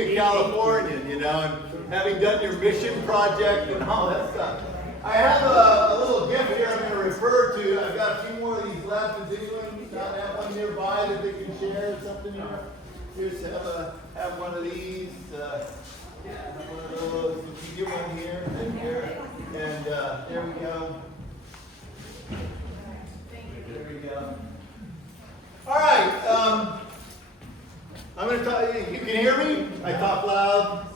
a Californian, you know, and having done your mission project and all that stuff. I have a little gift here I'm going to refer to. I've got a few more of these left. Does anyone not have one nearby that they can share or something? You know? Here's have one of these. One of those. You get one here and here. And there we go. There we go. All right. I'm going to talk. You can hear me? I talk loud.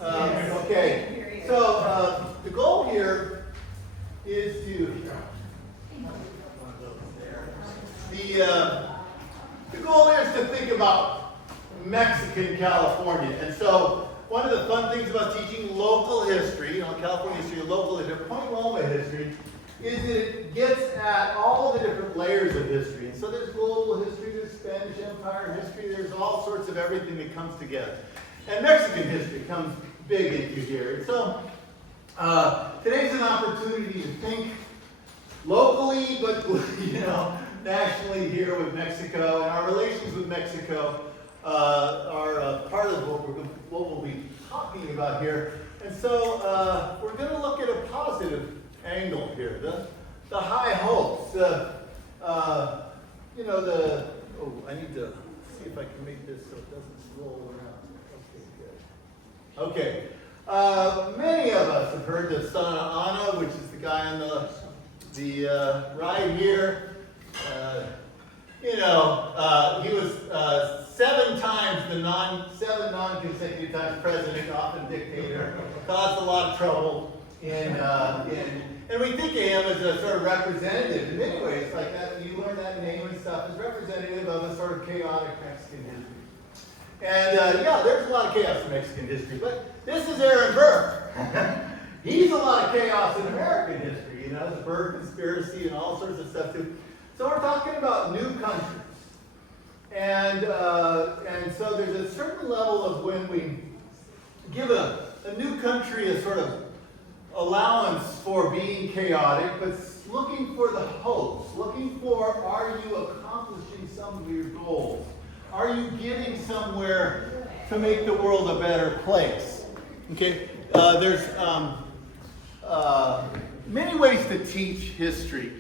Okay. So the goal here is to the goal is to think about Mexican California. And so one of the fun things about teaching local history, California history, local history, Point Loma history, is that it gets at all the different layers of history. And so there's global history, there's Spanish Empire history, there's all sorts of everything that comes together. And Mexican history comes big into here. And so today's an opportunity to think locally, but nationally here with Mexico, and our relations with Mexico are part of what we'll be talking about here. And so we're going to look at a positive angle here, the high hopes, I need to see if I can make this so it doesn't roll around. Okay, good. Many of us have heard of San Ana, which is the guy on the right here. He was 7 times seven non-consecutive times president, often dictator, caused a lot of trouble and we think of him as a sort of representative in many ways, like that. You learn that name and stuff as representative of a sort of chaotic Mexican history. And there's a lot of chaos in Mexican history, but this is Aaron Burr. He's a lot of chaos in American history, the Burr conspiracy and all sorts of stuff too. So we're talking about new countries. And so there's a certain level of when we give a new country a sort of allowance for being chaotic, but looking for the hopes, looking for, are you accomplishing some of your goals? Are you getting somewhere to make the world a better place? Okay, there's many ways to teach history.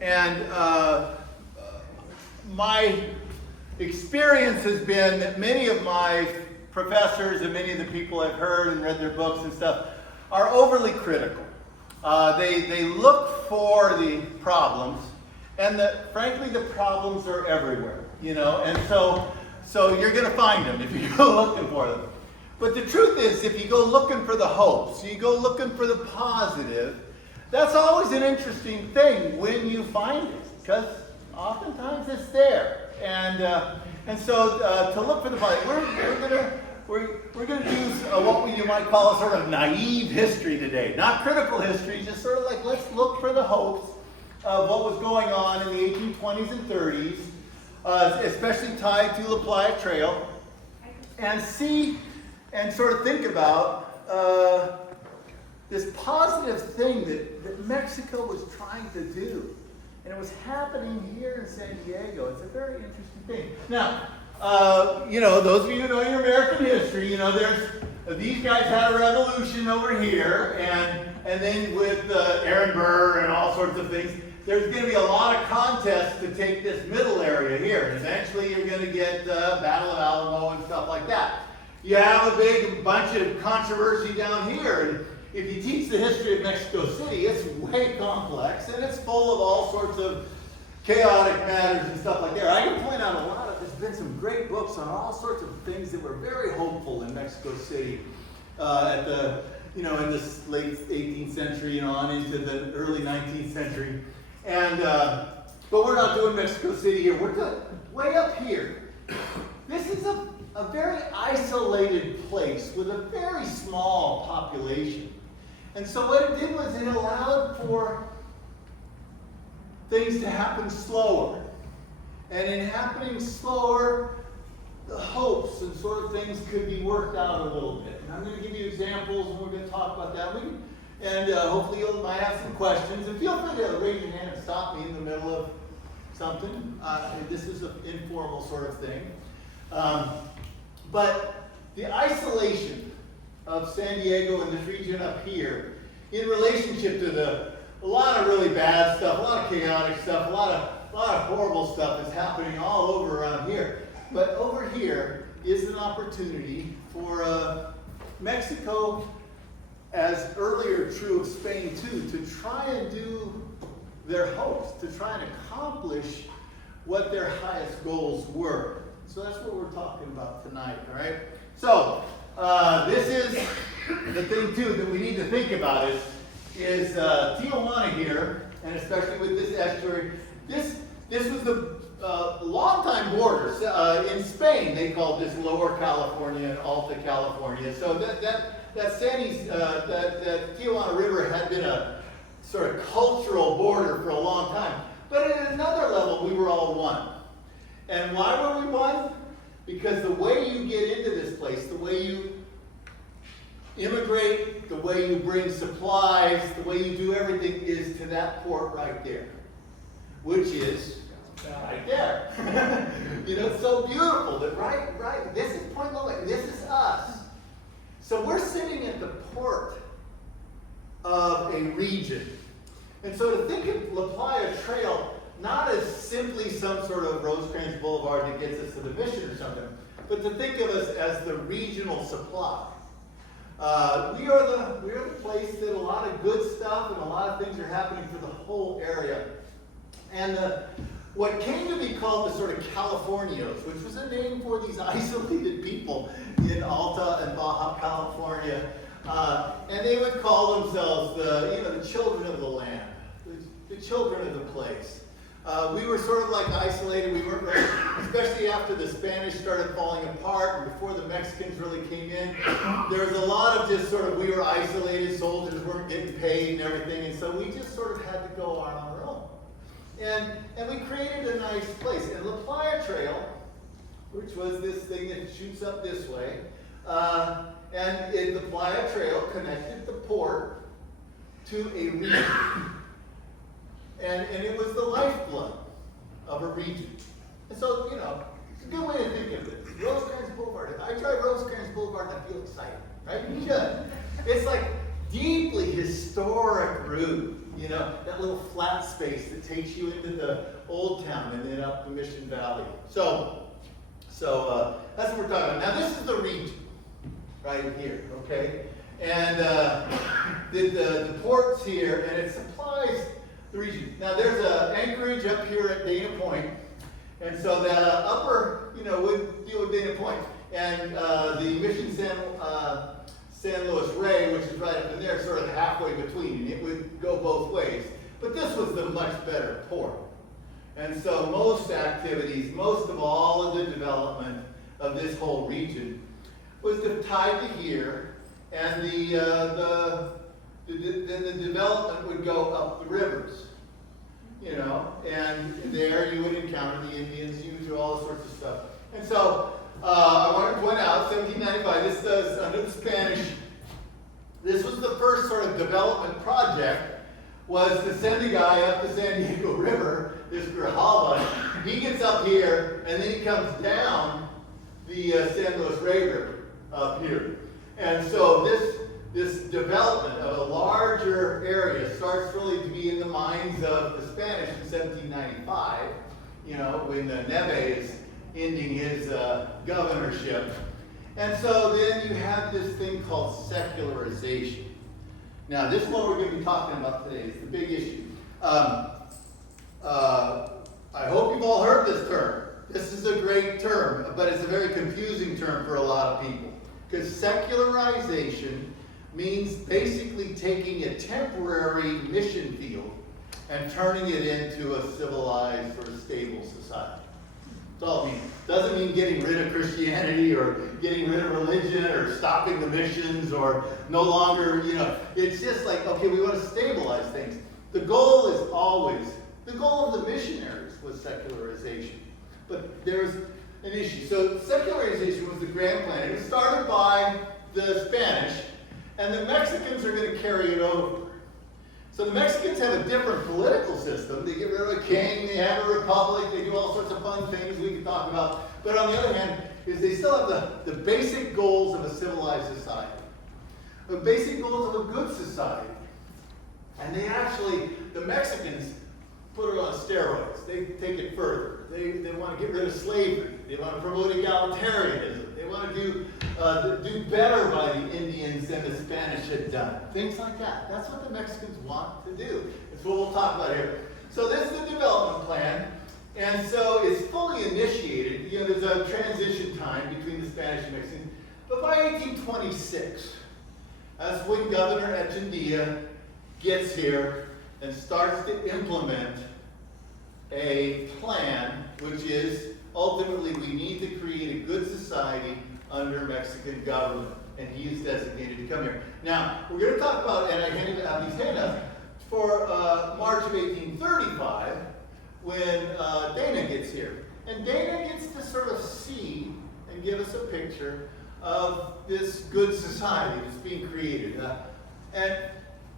And my experience has been that many of my professors and many of the people I've heard and read their books and stuff are overly critical. They look for the problems, and frankly the problems are everywhere, and so you're going to find them if you go looking for them. But the truth is, if you go looking for the hopes, you go looking for the positive, that's always an interesting thing when you find it, because oftentimes it's there. And so to look for the positive, we're going to use what you might call a sort of naive history today. Not critical history, just sort of like let's look for the hopes of what was going on in the 1820s and 30s, especially tied to La Playa Trail, and see and sort of think about this positive thing that Mexico was trying to do. And it was happening here in San Diego. It's a very interesting thing. Now, those of you who know your American history, there's these guys had a revolution over here, and then with Aaron Burr and all sorts of things, there's going to be a lot of contests to take this middle area here. And eventually you're going to get Battle of Alamo and stuff like that. You have a big bunch of controversy down here. And if you teach the history of Mexico City, it's way complex, and it's full of all sorts of chaotic matters and stuff like that. I can point out there's been some great books on all sorts of things that were very hopeful in Mexico City in this late 18th century, on into the early 19th century. And, but we're not doing Mexico City here. We're doing way up here. This is a very isolated place with a very small population. And so what it did was it allowed for things to happen slower. And in happening slower, the hopes and sort of things could be worked out a little bit. And I'm going to give you examples, and we're going to talk about that. And hopefully you might have some questions. And feel free to raise your hand and stop me in the middle of something. This is an informal sort of thing. But the isolation of San Diego and this region up here in relationship to a lot of really bad stuff, a lot of chaotic stuff, a lot of horrible stuff is happening all over around here. But over here is an opportunity for Mexico, as earlier true of Spain too, to try and do their hopes, to try and accomplish what their highest goals were. So that's what we're talking about tonight, all right? So this is the thing too that we need to think about is Tijuana here, and especially with this estuary. This was the long-time border. In Spain, they called this Lower California and Alta California. So that Tijuana River had been a sort of cultural border for a long time. But at another level, we were all one. And why were we one? Because the way you get into this place, the way you immigrate, the way you bring supplies, the way you do everything is to that port right there, which is right there. You know, it's so beautiful that right, this is Point Loma, this is us. So we're sitting at the port of a region. And so to think of La Playa Trail not as simply some sort of Rosecrans Boulevard that gets us to the mission or something, but to think of us as the regional supply. We are the place that a lot of good stuff and a lot of things are happening for the whole area. And what came to be called the sort of Californios, which was a name for these isolated people in Alta and Baja California, and they would call themselves the children of the land, the children of the place. We were sort of like isolated. We weren't really, especially after the Spanish started falling apart and before the Mexicans really came in. There was a lot of just sort of, we were isolated, soldiers weren't getting paid and everything, and so we just sort of had to go on our own. And we created a nice place. And La Playa Trail, which was this thing that shoots up this way, and the Playa Trail connected the port to a region. And it was the lifeblood of a region. And so, it's a good way to think of it. Rosecrans Boulevard. If I drive Rosecrans Boulevard, I feel excited, right? You should. It's like deeply historic route, that little flat space that takes you into the old town and then up the Mission Valley. So that's what we're talking about. Now this is the region right here, okay? And the port's here, and it supplies the region. Now there's an anchorage up here at Dana Point, and so that upper, would deal with Dana Point, and the Mission San Luis Rey, which is right up in there, sort of halfway between, and it would go both ways. But this was the much better port. And so most activities, most of all of the development of this whole region was tied to here, and the development would go up the rivers, and there you would encounter the Indians, you would do all sorts of stuff. And so I want to point out, 1795, this does, under the Spanish, this was the first sort of development project, was to send a guy up the San Diego River, this Grijalva. He gets up here, and then he comes down the San Luis Rey River up here. And so this development of a larger area starts really to be in the minds of the Spanish in 1795, when Neve is ending his governorship. And so then you have this thing called secularization. Now this is what we're going to be talking about today. It's the big issue. I hope you've all heard this term. This is a great term, but it's a very confusing term for a lot of people. Because secularization means basically taking a temporary mission field and turning it into a civilized or stable society. That's all it means. Doesn't mean getting rid of Christianity or getting rid of religion or stopping the missions or no longer, it's just like, okay, we want to stabilize things. The goal is always, the goal of the missionaries was secularization. But there's an issue. So secularization was the grand plan. It was started by the Spanish, and the Mexicans are going to carry it over. So the Mexicans have a different political system. They get rid of a king, they have a republic, they do all sorts of fun things we can talk about. But on the other hand, is they still have the basic goals of a civilized society, the basic goals of a good society. And they actually, the Mexicans, put it on steroids. They take it further. They want to get rid of slavery. They want to promote egalitarianism. They want to do better by the Indians than the Spanish had done. Things like that. That's what the Mexicans want to do. That's what we'll talk about here. So this is the development plan. And so it's fully initiated. You know, there's a transition time between the Spanish and Mexicans. But by 1826, that's when Governor Echeandía gets here and starts to implement a plan, which is ultimately we need to create a good society under Mexican government. And he is designated to come here. Now, we're going to talk about, and I handed out these handouts, for March of 1835, when Dana gets here. And Dana gets to sort of see and give us a picture of this good society that's being created. And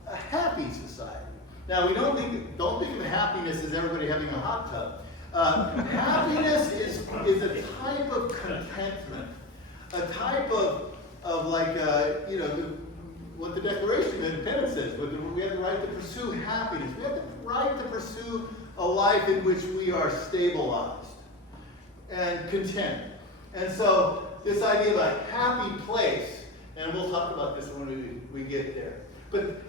a happy society. Now, we don't think of happiness as everybody having a hot tub. Happiness is a type of contentment, a type of like, you know, what the Declaration of Independence says. We have the right to pursue happiness. We have the right to pursue a life in which we are stabilized and content. And so, this idea of a happy place, and we'll talk about this when we get there. But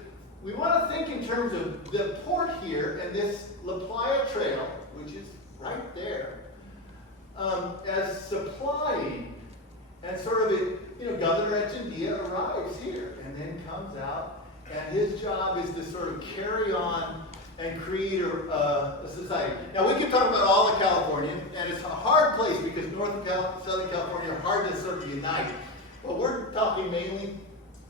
we want to think in terms of the port here and this La Playa Trail, which is right there, as supplying, and sort of, you know, Governor Echeandía arrives here and then comes out, and his job is to sort of carry on and create a society. Now, we can talk about all of California, and it's a hard place because North and Southern California are hard to sort of unite. But we're talking mainly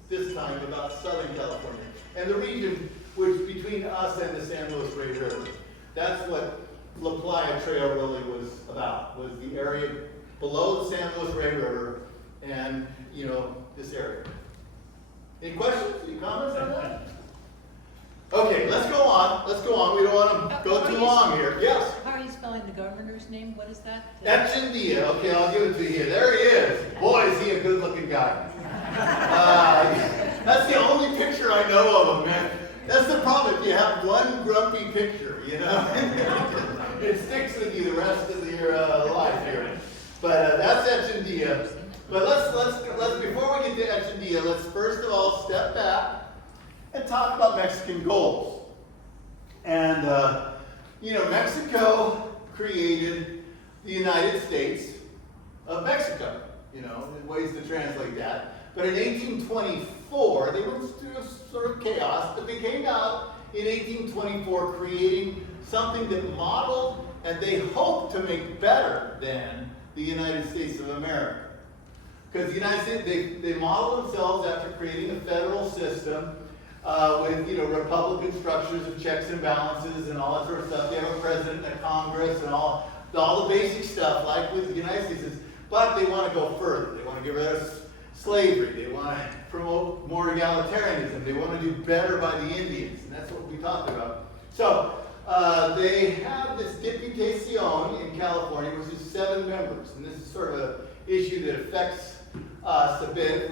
this time about Southern California and the region which between us and the San Luis Rey River. That's what La Playa Trail really was about, was the area below the San Luis Rey River and, you know, this area. Any questions? Any comments on that? Okay, let's go on. Let's go on. We don't want to go too long here. Yes? How are you spelling the governor's name? What is that? Echeandía. Okay, I'll give it to you. There he is. Boy, is he a good-looking guy. That's the only picture I know of him, man. That's the problem if you have one grumpy picture, you know? It sticks with you the rest of your life here. But that's Echeandía. But let's before we get to Echeandía, let's first of all step back and talk about Mexican goals. And, you know, Mexico created the United States of Mexico, you know, ways to translate that. But in 1824, they went through sort of chaos, but they came out in 1824 creating something that modeled and they hoped to make better than the United States of America. Because the United States, they modeled themselves after creating a federal system with, you know, Republican structures of checks and balances and all that sort of stuff. They have a president and a Congress and all the basic stuff like with the United States. But they want to go further. They want to get rid of slavery. They want to promote more egalitarianism. They want to do better by the Indians. And that's what we talked about. So they have this Diputación in California, which is 7 members. And this is sort of an issue that affects us a bit.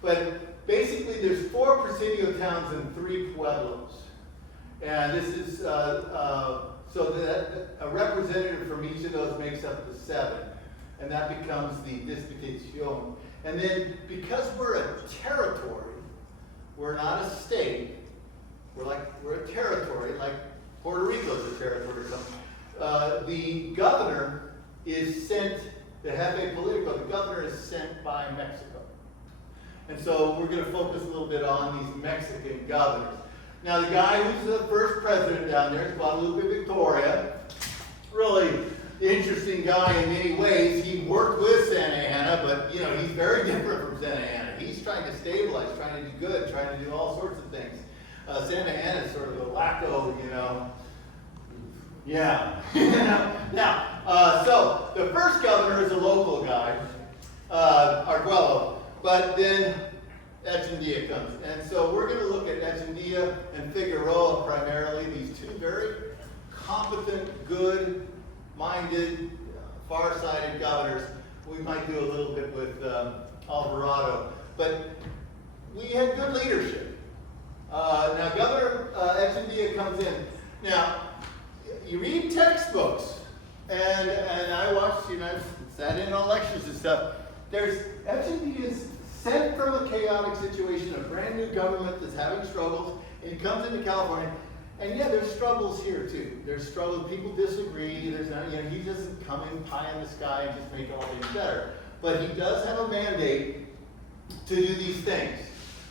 But basically, there's 4 presidio towns and 3 pueblos. And this is, so that a representative from each of those makes up the 7. And that becomes the Diputación. And then, because we're a territory, we're not a state, we're a territory, like Puerto Rico is a territory or something. The governor is sent, the jefe politico, the governor is sent by Mexico. And so we're going to focus a little bit on these Mexican governors. Now, the guy who's the first president down there is Guadalupe Victoria. Really interesting guy in many ways. He worked with Santa Anna, but, you know, he's very different from Santa Ana. He's trying to stabilize, trying to do good, trying to do all sorts of things. Santa Ana is sort of a wacko, you know. Yeah. Now, so the first governor is a local guy, Arguello, but then Echeandía comes. And so we're going to look at Echeandía and Figueroa primarily, these 2 very competent, good-minded, far-sighted governors. We might do a little bit with Alvarado. But we had good leadership. Now, Governor Echeandía comes in. Now, you read textbooks, and I watched, I've sat in on lectures and stuff. Echeandía's sent from a chaotic situation, a brand new government that's having struggles, and he comes into California. And yeah, there's struggles here too. There's struggles, people disagree, there's not, he doesn't come in pie in the sky and just make all things better. But he does have a mandate to do these things,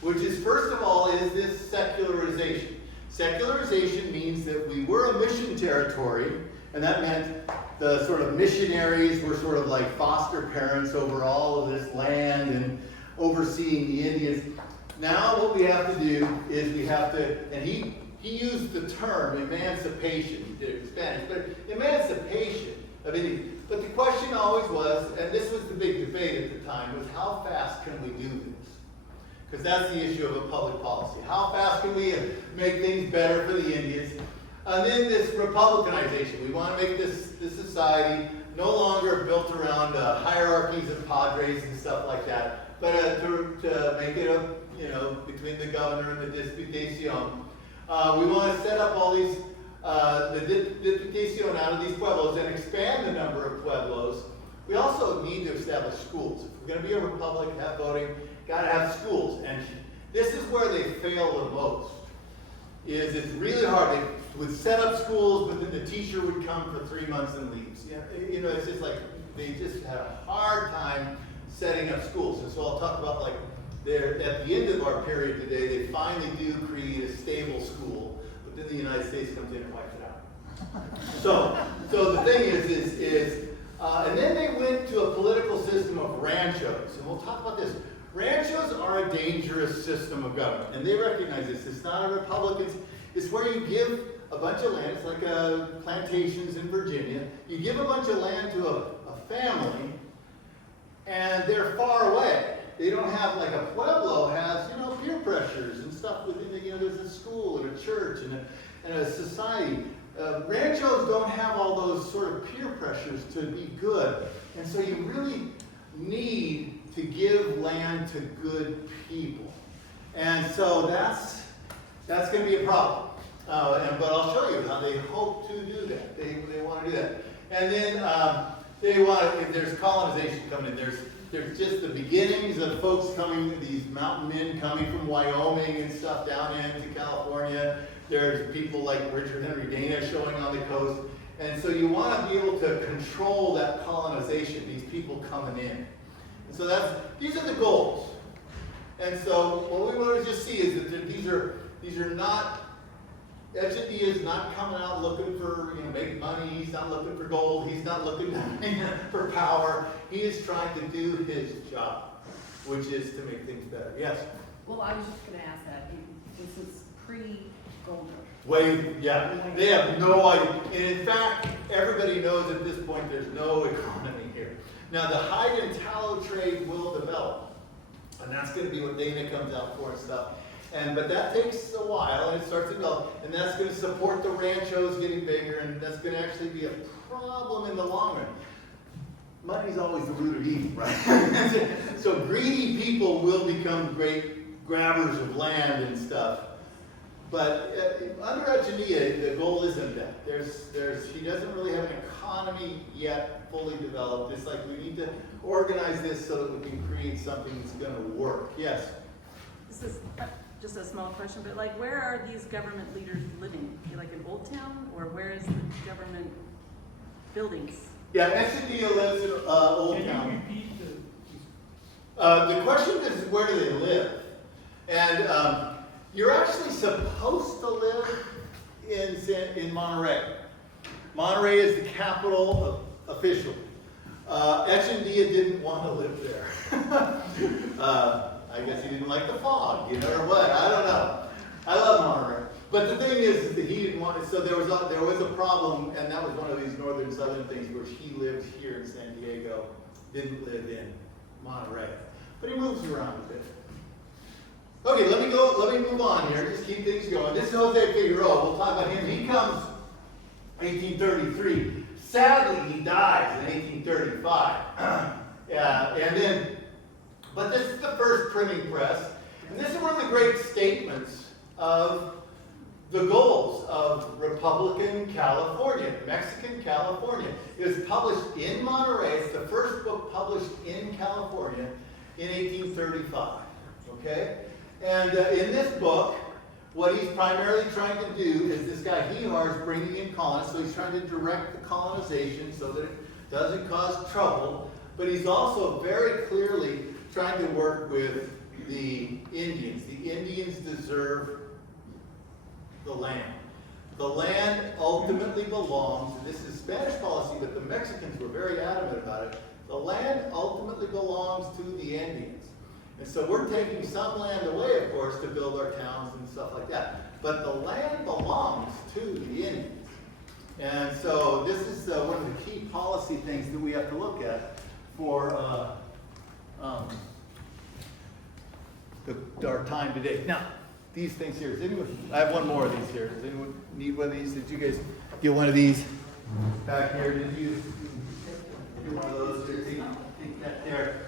which is, first of all, is this secularization. Secularization means that we were a mission territory, and that meant the sort of missionaries were sort of like foster parents over all of this land and overseeing the Indians. Now what we have to do is we have to, and he used the term emancipation, he did it in Spanish, but emancipation of Indians. But the question always was, and this was the big debate at the time, was how fast can we do this? Because that's the issue of a public policy. How fast can we make things better for the Indians? And then this republicanization. We want to make this society no longer built around hierarchies of padres and stuff like that, but to make it between the governor and the Diputación. We want to set up all these, the Diputación out of these pueblos and expand the number of pueblos. We also need to establish schools. If we're going to be a republic, have voting, got to have schools. And this is where they fail the most. It's really hard. They would set up schools, but then the teacher would come for 3 months and leaves. It's just like they just had a hard time setting up schools. And so I'll talk about like at the end of our period today, they finally do create a stable school, but then the United States comes in and wipes it out. So the thing is, and then they went to a political system of ranchos, and we'll talk about this. Ranchos are a dangerous system of government, and they recognize this. It's not a republic. It's where you give a bunch of land. It's like plantations in Virginia. You give a bunch of land to a family, and they're far away. They don't have, like a pueblo has, peer pressures and stuff within there's a school and a church and a society. Ranchos don't have all those sort of peer pressures to be good. And so you really need to give land to good people. And so that's going to be a problem. But I'll show you how they hope to do that. They want to do that. And then there's colonization coming in. There's just the beginnings of folks coming, these mountain men coming from Wyoming and stuff down into California. There's people like Richard Henry Dana showing on the coast. And so you want to be able to control that colonization, these people coming in. And so these are the goals. And so what we want to just see is that these are not, Echeandía is not coming out looking for make money. He's not looking for gold. He's not looking for power. He is trying to do his job, which is to make things better. Yes? Well, I was just going to ask that. This is pre-gold rush. They have no idea. And in fact, everybody knows at this point there's no economy here. Now, the hide and tallow trade will develop. And that's going to be what Dana comes out for and stuff. But that takes a while, and it starts to develop, and that's going to support the ranchos getting bigger, and that's going to actually be a problem in the long run. Money's always the root of evil, right? So greedy people will become great grabbers of land and stuff. But under Echeandía, the goal isn't that. He doesn't really have an economy yet fully developed. It's like we need to organize this so that we can create something that's going to work. Yes? This is just a small question, but like, where are these government leaders living? Like in Old Town, or where is the government buildings? Yeah, Echeandía lives in Old Town. Can you repeat The question is, where do they live? And you're actually supposed to live in Monterey. Monterey is the capital officially. Echeandía didn't want to live there. I guess he didn't like the fog, or what? I don't know. I love Monterey. But the thing is that he didn't want it, so there was a problem, and that was one of these northern-southern things where he lived here in San Diego, didn't live in Monterey. But he moves around a bit. Okay, let me move on here, just keep things going. This is Jose Figueroa, we'll talk about him. He comes 1833. Sadly, he dies in 1835. But this is the first printing press, and this is one of the great statements of the goals of Republican California, Mexican California. It was published in Monterey. It's the first book published in California in 1835, okay? And in this book, what he's primarily trying to do is this guy Hihar is bringing in colonists, so he's trying to direct the colonization so that it doesn't cause trouble, but he's also very clearly trying to work with the Indians. The Indians deserve the land. The land ultimately belongs, and this is Spanish policy, but the Mexicans were very adamant about it. The land ultimately belongs to the Indians. And so we're taking some land away, of course, to build our towns and stuff like that. But the land belongs to the Indians. And so this is one of the key policy things that we have to look at for our time today. Now, these things here. I have one more of these here. Does anyone need one of these? Did you guys get one of these back here? Did you get one of those? Take that there.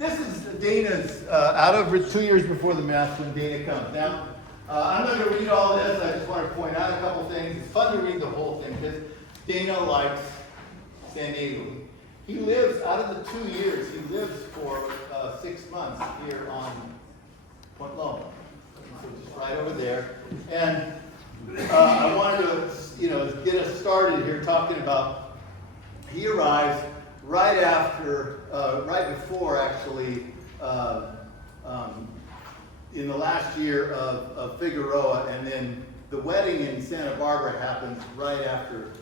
This is Dana's, out of 2 years before the Mass when Dana comes. Now, I'm not going to read all this. I just want to point out a couple things. It's fun to read the whole thing because Dana likes San Diego. He lives, out of the 2 years, he lives for 6 months here on Point Loma. So just right over there. And I wanted to, get us started here talking about, he arrives right after, right before actually, in the last year of Figueroa, and then the wedding in Santa Barbara happens right after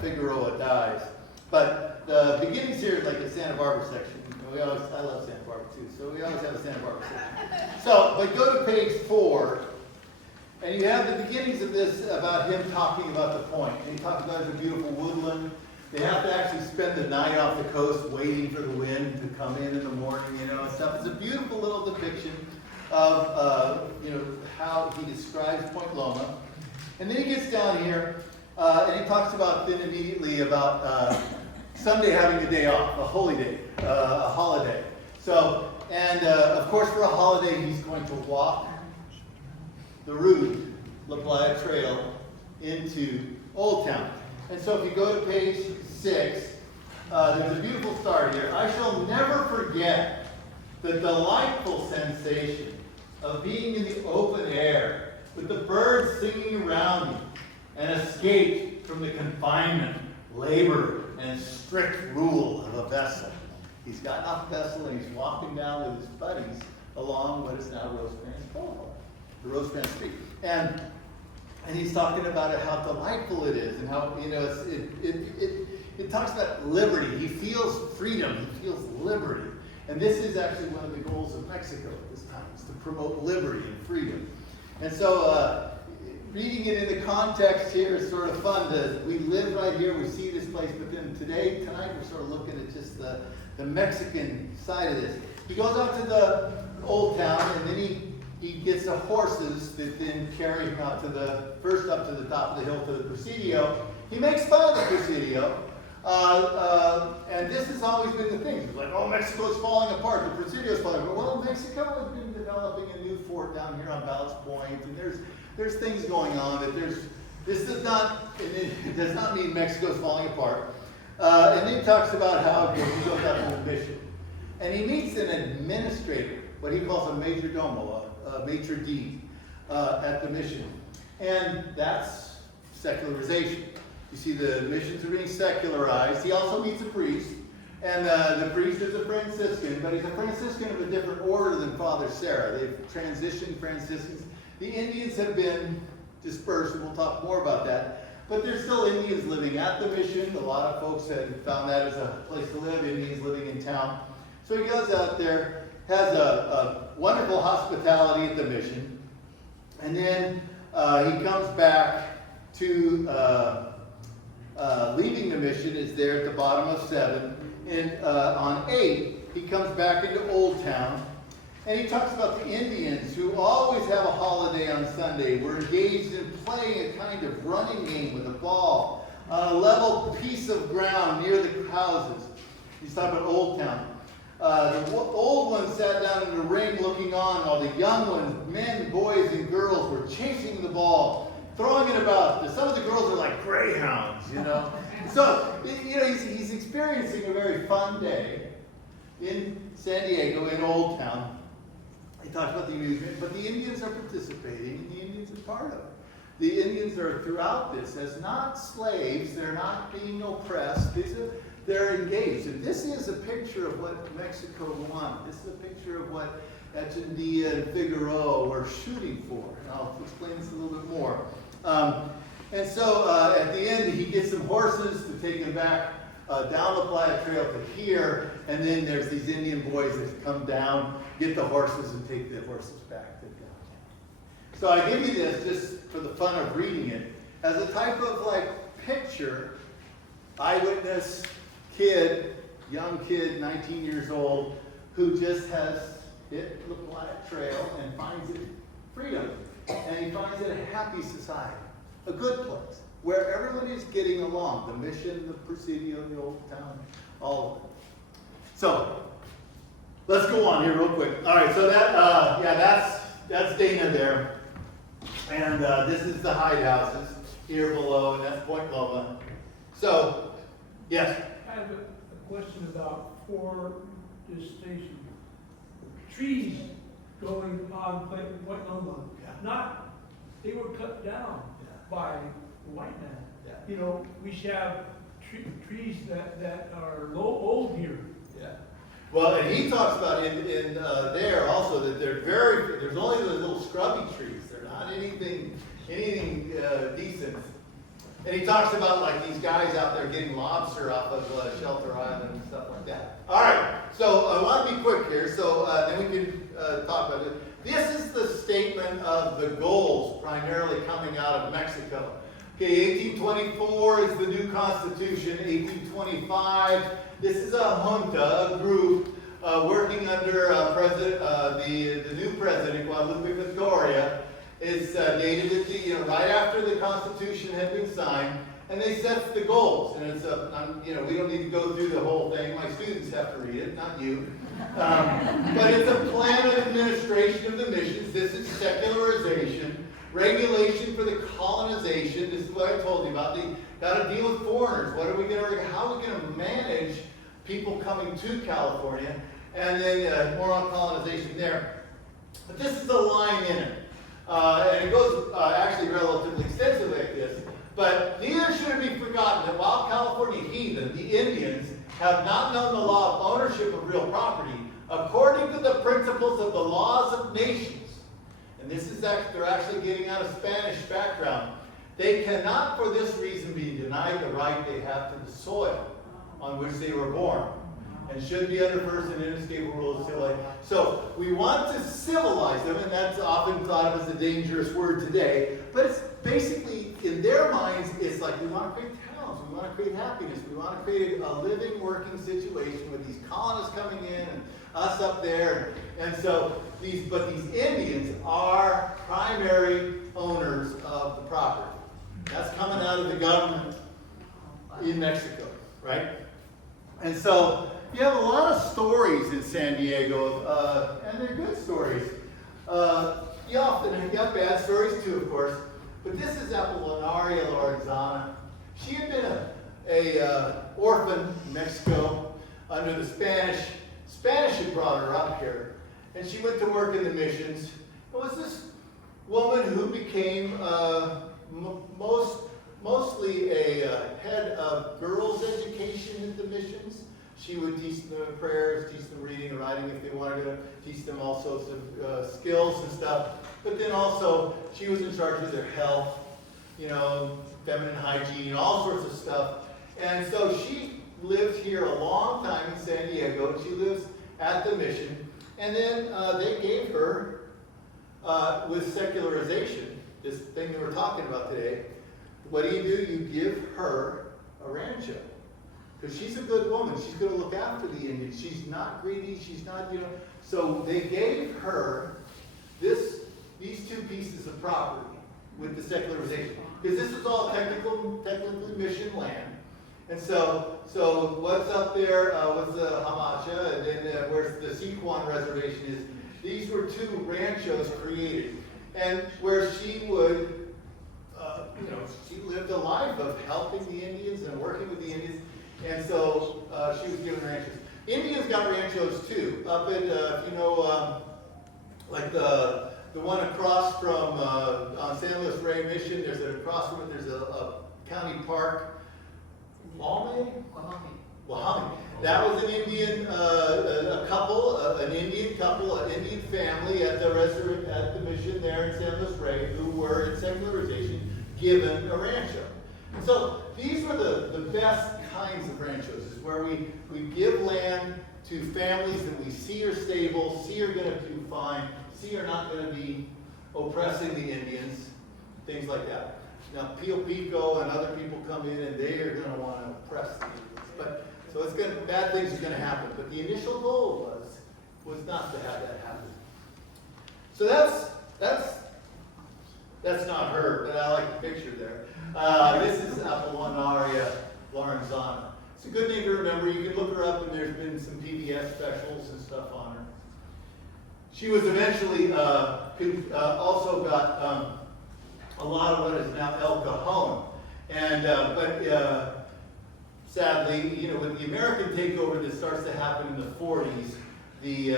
Figueroa dies. But the beginnings here is like the Santa Barbara section. I love Santa Barbara too, so we always have a Santa Barbara section. So, but go to page 4, and you have the beginnings of this about him talking about the point. And he talks about the beautiful woodland. They have to actually spend the night off the coast waiting for the wind to come in the morning, and stuff. It's a beautiful little depiction of, how he describes Point Loma. And then he gets down here, and he talks about then immediately about Sunday having a day off, a holy day, a holiday. So, and of course for a holiday he's going to walk the route, La Playa Trail, into Old Town. And so if you go to page 6, there's a beautiful start here. I shall never forget the delightful sensation of being in the open air with the birds singing around me and escape from the confinement, labor, and strict rule of a vessel. He's gotten off the vessel and he's walking down with his buddies along what is now Rosecrans Boulevard, the Rosecrans Street. And he's talking about how delightful it is and how, it talks about liberty. He feels freedom. He feels liberty. And this is actually one of the goals of Mexico at this time, is to promote liberty and freedom. And so reading it in the context here is sort of fun. We live right here. We see this place. But then tonight, we're sort of looking at just the Mexican side of this. He goes out to the Old Town, and then he gets the horses that then carry him out first up to the top of the hill to the Presidio. He makes fun of the Presidio, and this has always been the thing. It's like, oh, Mexico's falling apart, the Presidio's falling apart. Well, Mexico has been developing a new fort down here on Ballast Point, and there's things going on that this does not, it does not mean Mexico's falling apart. And then he talks about how he goes out to the mission. And he meets an administrator, what he calls a major domo, a maitre d' at the mission. And that's secularization. You see the missions are being secularized. He also meets a priest. And the priest is a Franciscan, but he's a Franciscan of a different order than Father Serra. They've transitioned Franciscans. The Indians have been dispersed, and we'll talk more about that. But there's still Indians living at the mission. A lot of folks have found that as a place to live, Indians living in town. So he goes out there, has a wonderful hospitality at the mission, and then he comes back to leaving the mission, is there at the bottom of 7, and on 8 he comes back into Old Town, and he talks about the Indians who always have a holiday on Sunday. We're engaged in playing a kind of running game with a ball on a level piece of ground near the houses. He's talking about Old Town. The old ones sat down in the ring looking on while the young ones, men, boys, and girls were chasing the ball, throwing it about. Some of the girls are like greyhounds, you know. So, you know, he's experiencing a very fun day in San Diego, in Old Town. He talks about the amusement, but the Indians are participating, and the Indians are part of it. The Indians are throughout this as not slaves. They're not being oppressed. They're engaged. And this is a picture of what Mexico wanted. This is a picture of what Echandía and Figueroa were shooting for. And I'll explain this a little bit more. And so at the end, he gets some horses to take him back down the Playa Trail to here. And then there's these Indian boys that come down, get the horses, and take the horses back to downtown. So I give you this just for the fun of reading it as a type of like picture, eyewitness, kid, young kid, 19 years old, who just has hit the Playa Trail and finds it freedom. And he finds it a happy society, a good place, where everyone is getting along. The mission, the Presidio, the Old Town, all of it. So, let's go on here real quick. All right, so that's Dana there. And this is the hidehouses here below, and that's Point Loma. So, yes? I have a question about for this station. Trees going on Point Loma, they were cut down by the white man. Yeah. You know, we should have trees that are old here. Yeah. Well, and he talks about in there also that there's only those little scrubby trees. They're not anything decent. And he talks about like these guys out there getting lobster off of Shelter Island and stuff like that. All right, so I want to be quick here, so then we can talk about it. This is the statement of the goals primarily coming out of Mexico. Okay, 1824 is the new Constitution. 1825, this is a junta, a group working under the new president, Guadalupe Victoria. Is dated at right after the Constitution had been signed, and they set the goals. And it's we don't need to go through the whole thing. My students have to read it, not you. But it's a plan of administration of the missions. This is secularization, regulation for the colonization. This is what I told you about. They got to deal with foreigners. How are we going to manage people coming to California? And then more on colonization there. But this is a line in it. And it goes actually relatively extensively like this. But neither should it be forgotten that while California heathen, the Indians, have not known the law of ownership of real property, according to the principles of the laws of nations, and this is they're actually getting out of Spanish background, they cannot for this reason be denied the right they have to the soil on which they were born, and should be under first and inescapable rules of civilization. So we want to civilize them, and that's often thought of as a dangerous word today, but it's basically, in their minds, it's like we want to create towns, we want to create happiness, we want to create a living, working situation with these colonists coming in and us up there. And so these Indians are primary owners of the property. That's coming out of the government in Mexico, right? And so you have a lot of stories in San Diego, and they're good stories. You have bad stories too, of course. But this is Apollinaria Lorenzana. She had been a orphan in Mexico under the Spanish. Spanish had brought her up here, and she went to work in the missions. It was this woman who became mostly a head of girls' education in the missions. She would teach them prayers, teach them reading and writing if they wanted to, teach them all sorts of skills and stuff. But then also, she was in charge of their health, feminine hygiene, all sorts of stuff. And so she lived here a long time in San Diego, and she lives at the mission. And then they gave her, with secularization, this thing that we're talking about today, what do? You give her a rancho. Because she's a good woman. She's going to look after the Indians. She's not greedy. She's not, So they gave her these two pieces of property with the secularization. Because this is all technically mission land. And so what's up there, what's the Hamacha, and then where's the Sequan Reservation is, these were two ranchos created. And where she would, she lived a life of helping the Indians and working with the Indians. And so she was given ranchos. Indians got ranchos too. Up in, like the one across from, on San Luis Rey Mission, there's across from it, there's a county park. Wahami. That was an Indian, a couple, an Indian couple, an Indian family at the mission there in San Luis Rey who were in secularization given a rancho. So these were the best kinds of ranchos, is where we give land to families that we see are stable, see are going to do fine, see are not going to be oppressing the Indians, things like that. Now, Pio Pico and other people come in and they are going to want to oppress the Indians. But so it's going to, bad things are going to happen. But the initial goal was not to have that happen. So that's not her, but I like the picture there. This is Apollinaria Lorenzana. It's a good name to remember. You can look her up, and there's been some PBS specials and stuff on her. She was eventually also got a lot of what is now El Cajon, and but sadly, with the American takeover that starts to happen in the 40s, she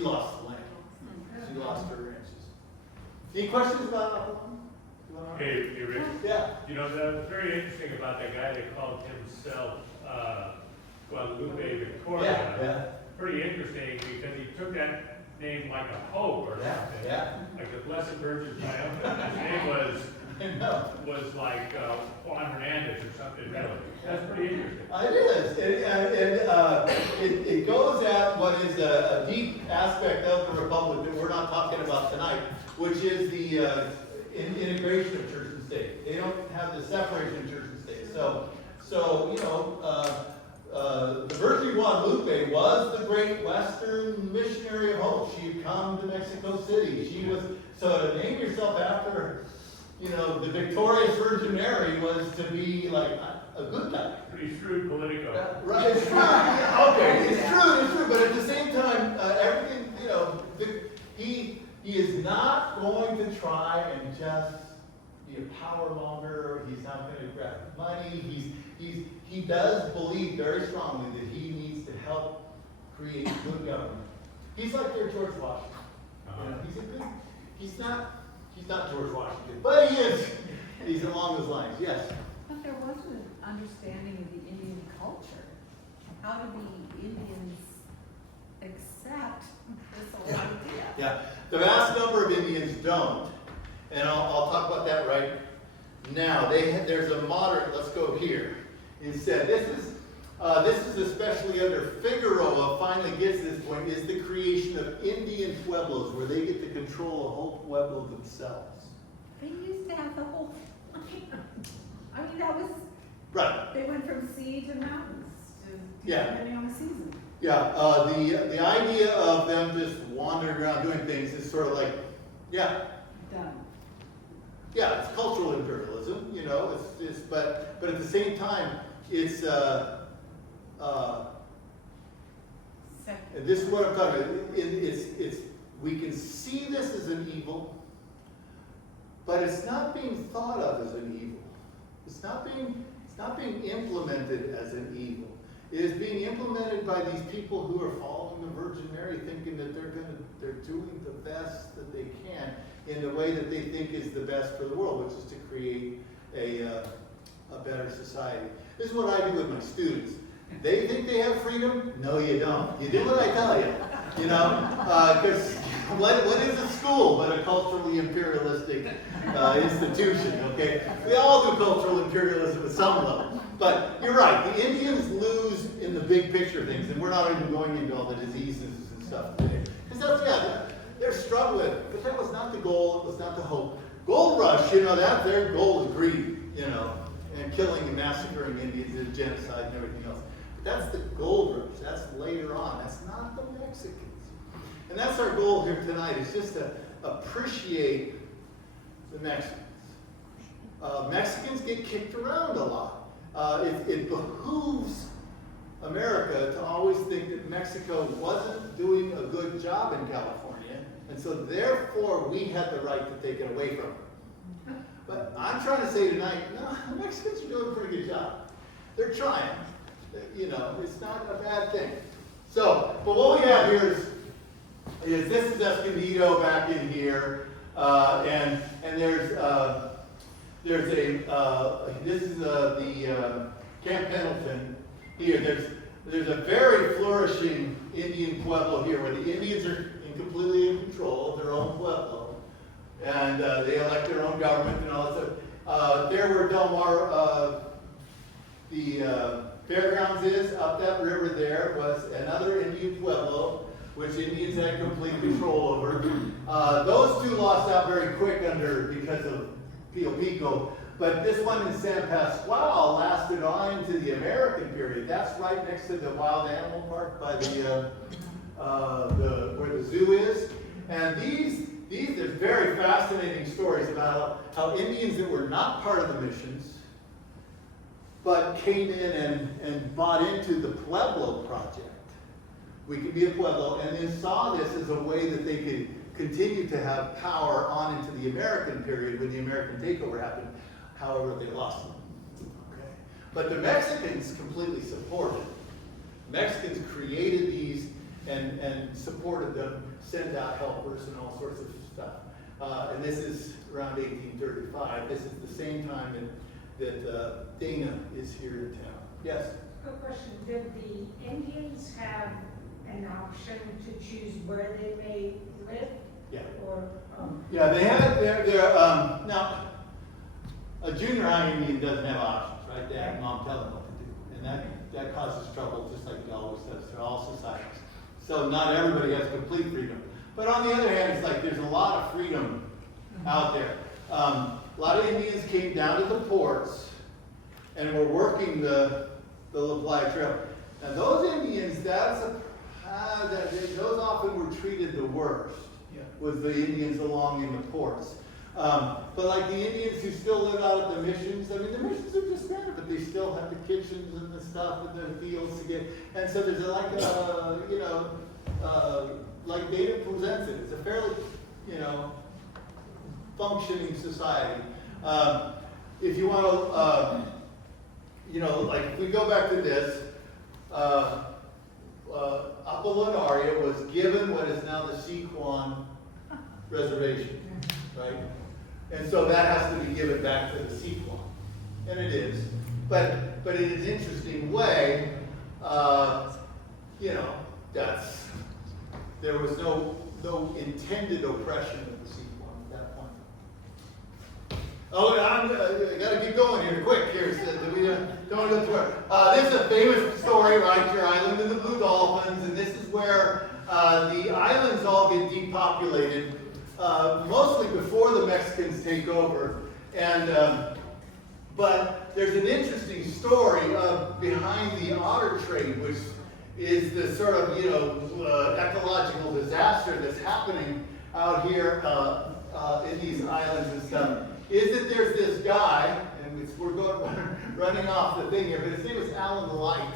lost the land. She lost her ranches. Any questions about Apollon? Hey, Rick. Yeah. The very interesting about that guy that called himself Guadalupe Victoria. Yeah. Pretty interesting because he took that name like a hope or something. Yeah. Like the Blessed Virgin Triumphant. His name was like Juan Hernandez or something. That's pretty interesting. It is. It goes at what is a deep aspect of the Republic that we're not talking about tonight, which is the integration of church and state. They don't have the separation of church and state. So the Virgin Guadalupe was the great Western missionary of hope. She had come to Mexico City. She was, so to name yourself after, the victorious Virgin Mary was to be like a good guy. Pretty shrewd Politico. Right, it's true. Okay, it's true, but at the same time, everything, he is not going to try and just be a power monger. He's not going to grab money. He does believe very strongly that he needs to help create good government. He's like their George Washington. He's not George Washington, but he is. He's along those lines. Yes. But there wasn't an understanding of the Indian culture. How do the Indians accept this whole idea? Yeah. The vast number of Indians don't, and I'll talk about that right now. There's a moderate. Let's go here. Instead, this is especially under Figueroa finally gets this point, is the creation of Indian pueblos where they get to control a whole pueblo themselves. They used to have the whole I mean, that was, Right. they went from sea to mountains, depending on the season. Yeah, the idea of them just wandering around doing things is sort of like, yeah. Done. Yeah, it's cultural imperialism, but at the same time, it's, and this is what I'm talking about. It's we can see this as an evil, but it's not being thought of as an evil. It's not being implemented as an evil. It is being implemented by these people who are following the Virgin Mary, thinking that they're doing the best that they can in the way that they think is the best for the world, which is to create a better society. This is what I do with my students. They think they have freedom? No, you don't. You do what I tell you. Because what is a school but a culturally imperialistic institution? Okay, we all do cultural imperialism at some level. But you're right. The Indians lose in the big picture things, and we're not even going into all the diseases and stuff today. Because they're struggling. But that was not the goal. It was not the hope. Gold rush, that their goal is greed, and killing and massacring Indians and genocide and everything else. But that's the gold rush. That's later on. That's not the Mexicans. And that's our goal here tonight, is just to appreciate the Mexicans. Mexicans get kicked around a lot. It behooves America to always think that Mexico wasn't doing a good job in California, and so therefore we had the right to take it away from them. But I'm trying to say tonight, no, the Mexicans are doing a pretty good job. They're trying. You know, it's not a bad thing. So, but what we have here is this is Escondido back in here, and there's this is the Camp Pendleton here. There's a very flourishing Indian pueblo here where the Indians are completely in control of their own pueblo, and they elect their own government and all that stuff. There where Del Mar, the fairgrounds is, up that river there was another Indian pueblo, which Indians had complete control over. Those two lost out very quick because of Pio Pico, but this one in San Pascual lasted on into the American period. That's right next to the wild animal park by where the zoo is. And there's very fascinating stories about how Indians that were not part of the missions but came in and bought into the Pueblo project. We could be a Pueblo, and then saw this as a way that they could continue to have power on into the American period when the American takeover happened. However, they lost them. Okay. But the Mexicans completely supported. Mexicans created these and supported them, sent out helpers and all sorts of stuff. And this is around 1835. This is the same time that Dana is here in town. Yes? Good question. Did the Indians have an option to choose where they may live? Yeah. Or, Yeah, they had now, a junior high Indian doesn't have options, right? Dad and mom tell them what to do. And that causes trouble, just like it always does through all societies. So not everybody has complete freedom. But on the other hand, it's like there's a lot of freedom out there. A lot of Indians came down to the ports and were working the La Playa Trail. And those Indians, those often were treated the worst. Was the Indians along in the ports. But like the Indians who still live out at the missions, I mean, the missions are just there, but they still have the kitchens and the stuff and the fields to get. And so there's like Dana presents it, it's a fairly, functioning society. If you want to, like if we go back to this, Apollinaria was given what is now the Sequan Reservation, right? And so that has to be given back to the Sequan, and it is. But in an interesting way, there was no intended oppression of the Sequan at that point. Oh, I got to keep going here, quick here, so we don't go through it. This is a famous story, right? Your island and the Blue Dolphins, and this is where the islands all get depopulated, mostly before the Mexicans take over. And but there's an interesting story behind the otter trade, which is the sort of ecological disaster that's happening out here in these islands and stuff. Is that there's this guy, and we're running off the thing here, but his name is Alan Light.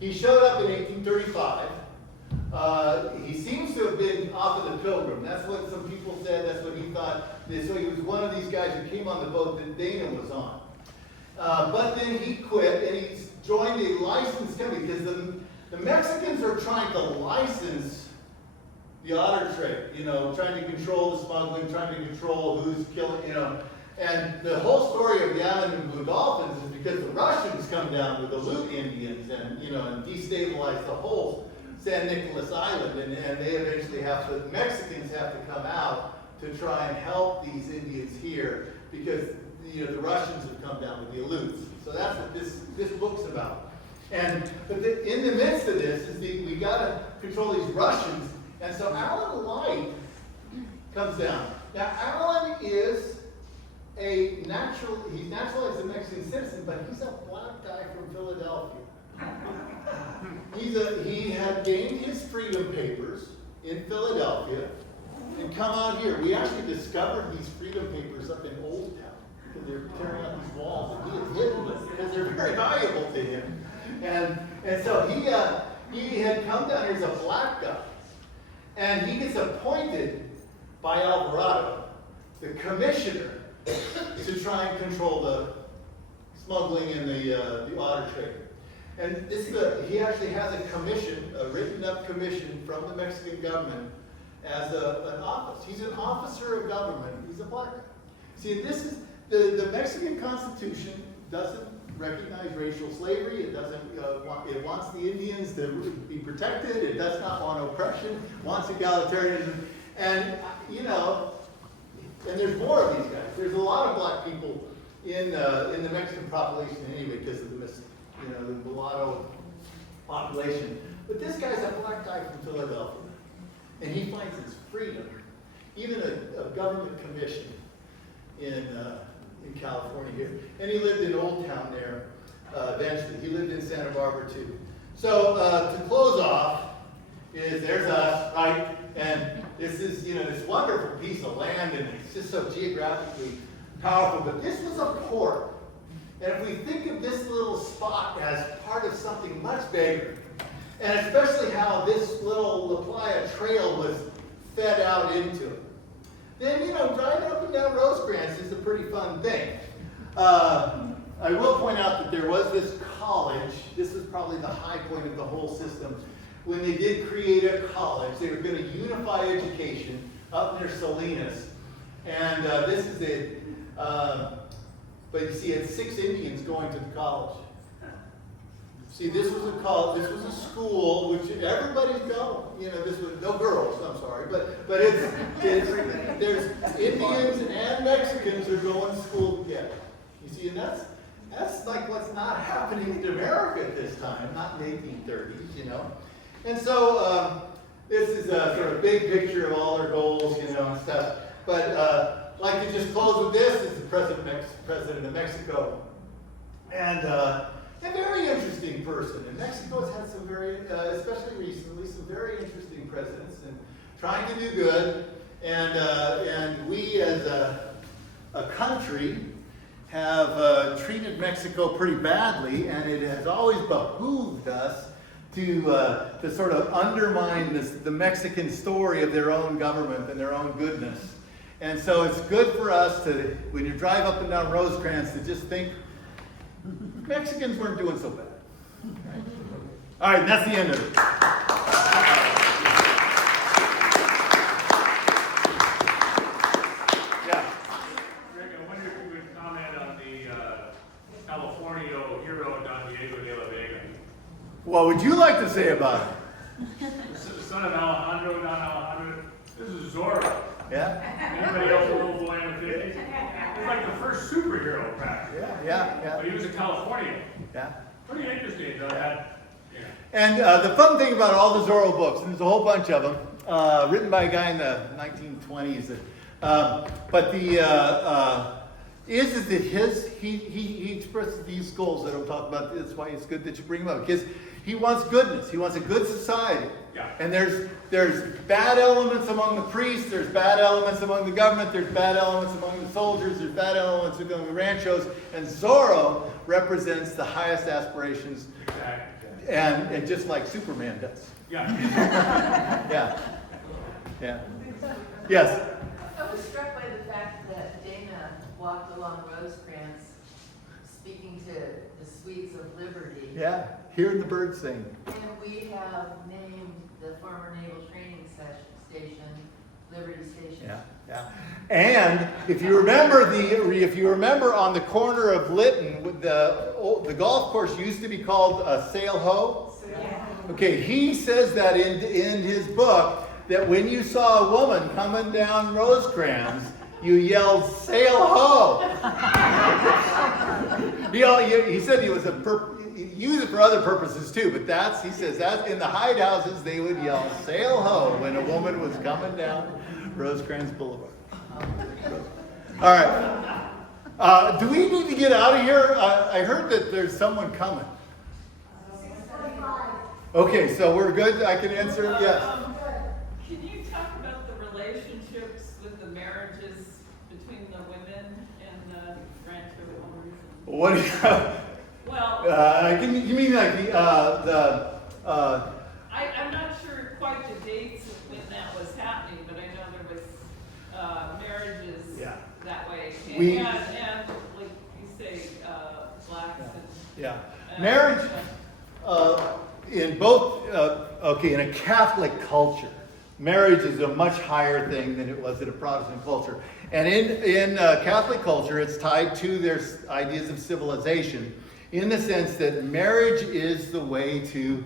He showed up in 1835. He seems to have been off of the Pilgrim. That's what some people said. That's what he thought. So he was one of these guys who came on the boat that Dana was on. But then he quit and he joined a licensed company because the Mexicans are trying to license the otter trade. Trying to control the smuggling, trying to control who's killing. And the whole story of the island of Blue Dolphins is because the Russians come down with the Aleut Indians and and destabilize the whole San Nicolas Island, and they eventually the Mexicans have to come out to try and help these Indians here because the Russians have come down with the Aleuts. So that's what this book's about. But in the midst of this is we got to control these Russians, and so Alan Light comes down. Now Alan is he's naturalized a Mexican citizen, but he's a black guy from Philadelphia. He had gained his freedom papers in Philadelphia and come out here. We actually discovered these freedom papers up in Old Town. because they're tearing out these walls that he had hidden because they're very valuable to him. And so he had come down here as a black guy, and he gets appointed by Alvarado, the commissioner, to try and control the smuggling and the otter trade. And he actually has a commission, a written up commission from the Mexican government as an office. He's an officer of government. He's a black guy. See, this is the Mexican Constitution doesn't recognize racial slavery. It doesn't. It wants the Indians to be protected. It does not want oppression. Wants egalitarianism. And and there's more of these guys. There's a lot of black people in the Mexican population anyway, because of the mulatto population. But this guy's a black guy from Philadelphia, and he finds his freedom, even a government commission in California here. And he lived in Old Town there eventually. He lived in Santa Barbara too. So to close off, there's us, right? And this is this wonderful piece of land, and it's just so geographically powerful. But this was a port. And if we think of this little spot as part of something much bigger, and especially how this little La Playa trail was fed out into it, then, driving up and down Rosecrans is a pretty fun thing. I will point out that there was this college. This was probably the high point of the whole system. When they did create a college, they were going to unify education up near Salinas. And this is it. But you see, it's 6 Indians going to the college. See, this was a college. This was a school which everybody's going. This was no girls. I'm sorry, but there's Indians and Mexicans are going to school together. You see, and that's like what's not happening in America at this time, not in the 1830s, And so this is a sort of big picture of all their goals, and stuff. But I'd like to just close with this. This is the president of Mexico, and a very interesting person. And Mexico has had some very, especially recently, some very interesting presidents and trying to do good. And we as a country have treated Mexico pretty badly, and it has always behooved us to sort of undermine the Mexican story of their own government and their own goodness. And so it's good for us to, when you drive up and down Rosecrans, to just think Mexicans weren't doing so bad. Right? All right, that's the end of it. Yeah. Rick, I wonder if you would comment on the Californio hero Don Diego de la Vega. What would you like to say about it? The son of Alejandro, Don Alejandro. This is Zorro. Yeah? Anybody else a little boy in the 50s? He's like the first superhero, practically. Yeah. But he was a Californian. Yeah. Pretty interesting, though. Yeah. And the fun thing about all the Zorro books, and there's a whole bunch of them, written by a guy in the 1920s. But is that he expresses these goals that I'm talking about. That's why it's good that you bring them up, because he wants goodness. He wants a good society. Yeah. And there's bad elements among the priests. There's bad elements among the government. There's bad elements among the soldiers. There's bad elements among the ranchos. And Zorro represents the highest aspirations. Exactly. And just like Superman does. Yeah. Yeah. Yes. I was struck by the fact that Dana walked along Rosecrans speaking to the sweets of liberty. Yeah. Hearing the birds sing. And we have named the former Naval Training Station Liberty Station. Yeah. And if you remember on the corner of Lytton, the golf course used to be called Sail Ho. Okay, he says that in his book that when you saw a woman coming down Rosecrans, you yelled "Sail Ho." He said he was use it for other purposes too, but he says that in the hidehouses they would yell "Sail Ho" when a woman was coming down Rosecrans Boulevard. All right. Do we need to get out of here? I heard that there's someone coming. 6:45. Okay, so we're good. I can answer. Yes. Can you talk about the relationships with the marriages between the women and the What do you, Well, you mean like I'm not sure quite the dates of when that was happening, but I know there was, marriages Yeah. that way. We- And like you say, blacks and. yeah, marriage, in both, in a Catholic culture, marriage is a much higher thing than it was in a Protestant culture. And in Catholic culture, it's tied to their ideas of civilization, in the sense that marriage is the way to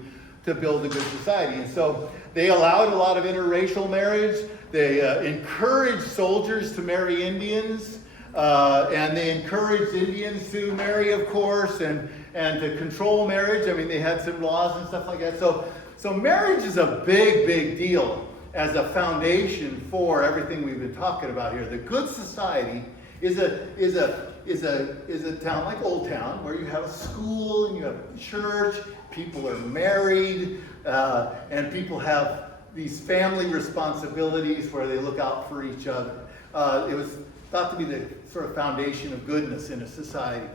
build a good society. And so they allowed a lot of interracial marriage. They encouraged soldiers to marry Indians, and they encouraged Indians to marry, of course, and to control marriage. I mean, they had some laws and stuff like that. So marriage is a big, big deal as a foundation for everything we've been talking about here. The good society is a town like Old Town, where you have a school and you have a church, people are married, and people have these family responsibilities where they look out for each other. It was thought to be the sort of foundation of goodness in a society.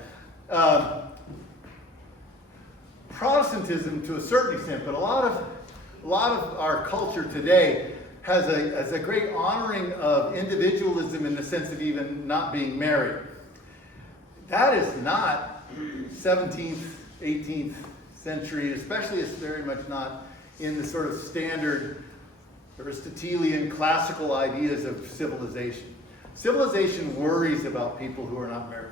Protestantism, to a certain extent, but a lot of our culture today has a great honoring of individualism in the sense of even not being married. That is not 17th, 18th century, especially it's very much not in the sort of standard Aristotelian classical ideas of civilization. Civilization worries about people who are not married.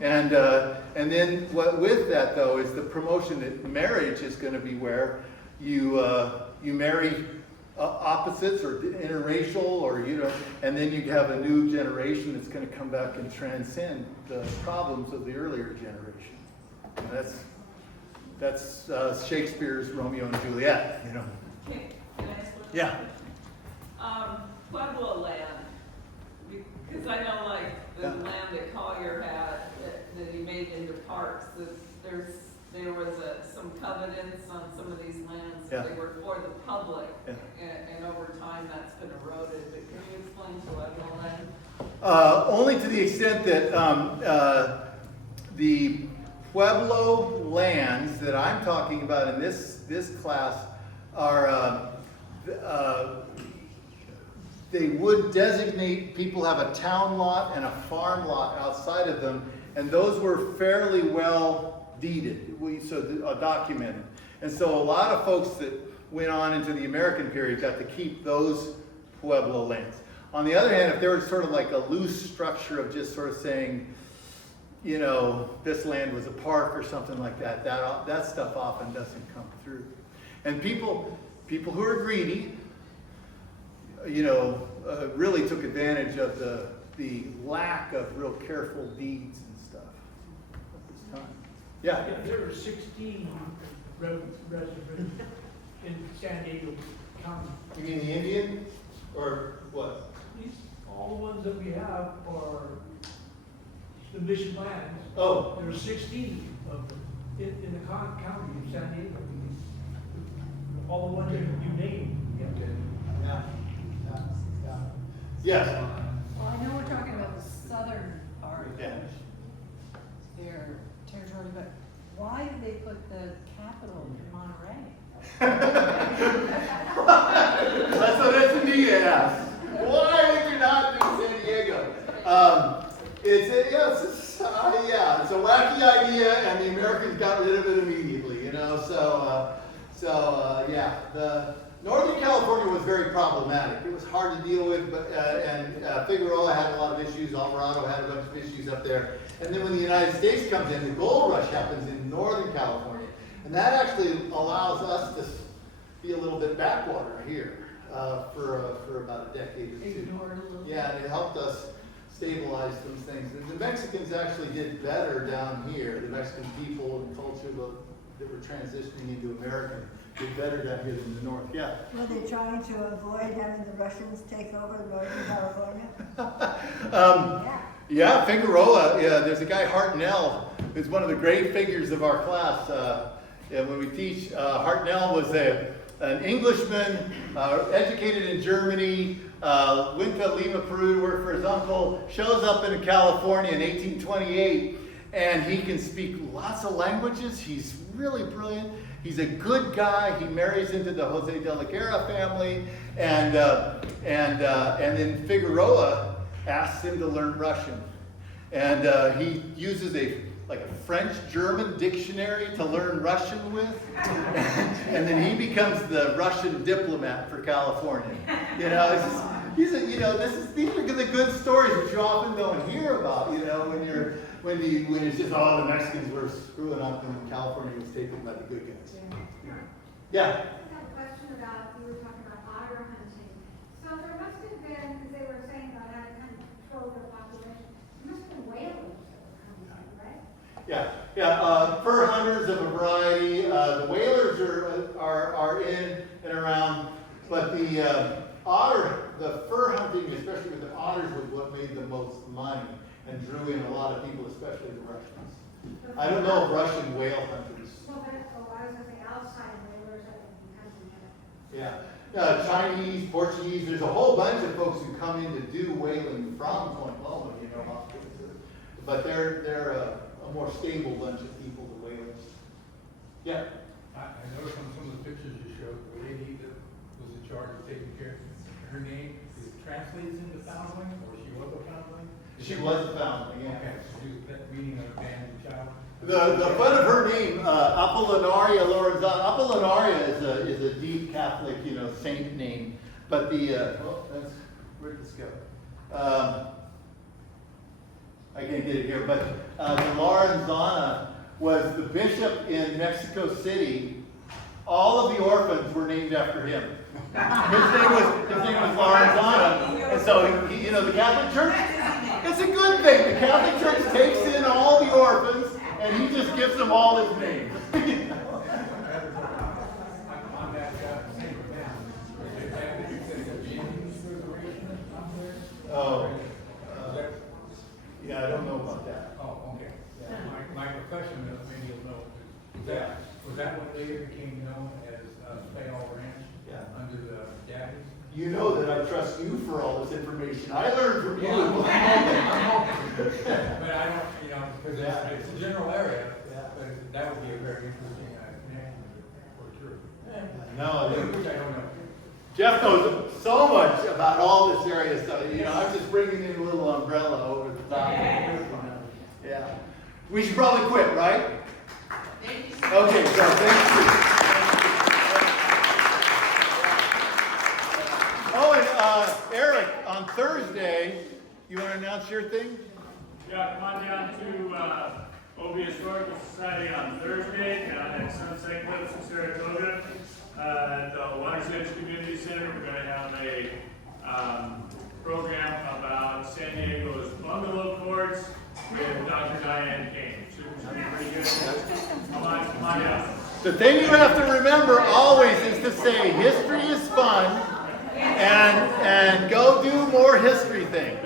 And then with that, though, is the promotion that marriage is going to be where you marry opposites or interracial, or and then you have a new generation that's going to come back and transcend the problems of the earlier generation. And that's Shakespeare's Romeo and Juliet. Can I ask one? Yeah. Pueblo land, because I know like the land that Collier had, that he made into parks, that there was some covenants on some of these lands, Yeah. they were for the public, Yeah. and over time that's been eroded, but can you explain Pueblo land? Only to the extent that the Pueblo lands that I'm talking about in this class are, they would designate people have a town lot and a farm lot outside of them, and those were fairly well deeded, documented. And so a lot of folks that went on into the American period got to keep those Pueblo lands. On the other hand, if there was sort of like a loose structure of just sort of saying, this land was a park or something like that, that stuff often doesn't come through. And people who are greedy, really took advantage of the lack of real careful deeds and stuff at this time. Yeah. There were 16 residents in San Diego County. You mean the Indian or what? All the ones that we have are the mission lands. Oh. There are 16 of them in the county of San Diego. All the ones that you named. Okay. Yeah. Yes. Well, I know we're talking about the southern part of Yeah. their territory, but why did they put the capital in Monterey? That's what Escondido asked. Why would you not do San Diego? It's a wacky idea, and the Americans got rid of it immediately. The Northern California was very problematic. It was hard to deal with, but Figueroa had a lot of issues. Alvarado had a bunch of issues up there. And then when the United States comes in, the gold rush happens in Northern California, and that actually allows us to be a little bit backwater here for about a decade or two. Ignored a little. Yeah, and it helped us stabilize those things. And the Mexicans actually did better down here. The Mexican people and culture that were transitioning into American did better down here than the North. Yeah. Were they trying to avoid having the Russians take over Northern California? Yeah, Figueroa. Yeah, there's a guy Hartnell who's one of the great figures of our class. When we teach, Hartnell was an Englishman, educated in Germany, went to Lima, Peru to work for his uncle, shows up in California in 1828, and he can speak lots of languages. He's really brilliant. He's a good guy. He marries into the Jose de la Guerra family, and then Figueroa asks him to learn Russian, and he uses a French-German dictionary to learn Russian with, and then he becomes the Russian diplomat for California. You know, it's just, these are the good stories that you often don't hear about. You know, when it's just the Mexicans were screwing up and California was taken by the good guys. Yeah. I have a question about, you were talking about otter hunting. So there must have been, because they were saying about how to kind of control their population, there must have been whalers that were coming, right? Yeah. Fur hunters of a variety. The whalers are in and around, but the fur hunting, especially with the otters, was what made the most money and drew in a lot of people, especially the Russians. I don't know of Russian whale hunters. Well, I was going to say outside whalers that would be hunting that. Yeah. Chinese, Portuguese, there's a whole bunch of folks who come in to do whaling from Point Loma, you know, but they're a more stable bunch of people, the whalers. Yeah. I noticed on some of the pictures you showed, the lady that was in charge of taking care of her name, is it translates into foundling, or she was a foundling? She was a foundling, yeah. Okay, so she was meeting an abandoned child. The fun of her name, Apollinaria Lorenzana. Apollinaria is a deep Catholic, saint name. But where'd this go? I can't get it here. But the Lorenzana was the bishop in Mexico City. All of the orphans were named after him. His name was Lorenzana. And so, the Catholic Church, it's a good thing. The Catholic Church takes in all the orphans, and he just gives them all his names. On that same event, they had the Indian reservation up there. Oh, yeah, I don't know about that. Oh, okay. Yeah. My profession, maybe you'll know, was that what later became known as Fayal Ranch? Yeah. Under the Gaddies? You know that I trust you for all this information. I learned from you. But I don't, because it's a general area, but that would be a very interesting connection for sure. No, Which I don't know. Jeff knows so much about all this area stuff. I'm just bringing in a little umbrella over the top. Yeah. We should probably quit, right? Thank you so much. Okay, so thank you. Oh, and Eric, on Thursday, you want to announce your thing? Yeah, come on down to OB Historical Society on Thursday down at Sunset Cliffs in Saratoga. At the Water's Edge Community Center, we're going to have a program about San Diego's bungalow courts with Dr. Diane Kane. Should be pretty good. Come on down. The thing you have to remember always is to say history is fun and go do more history things.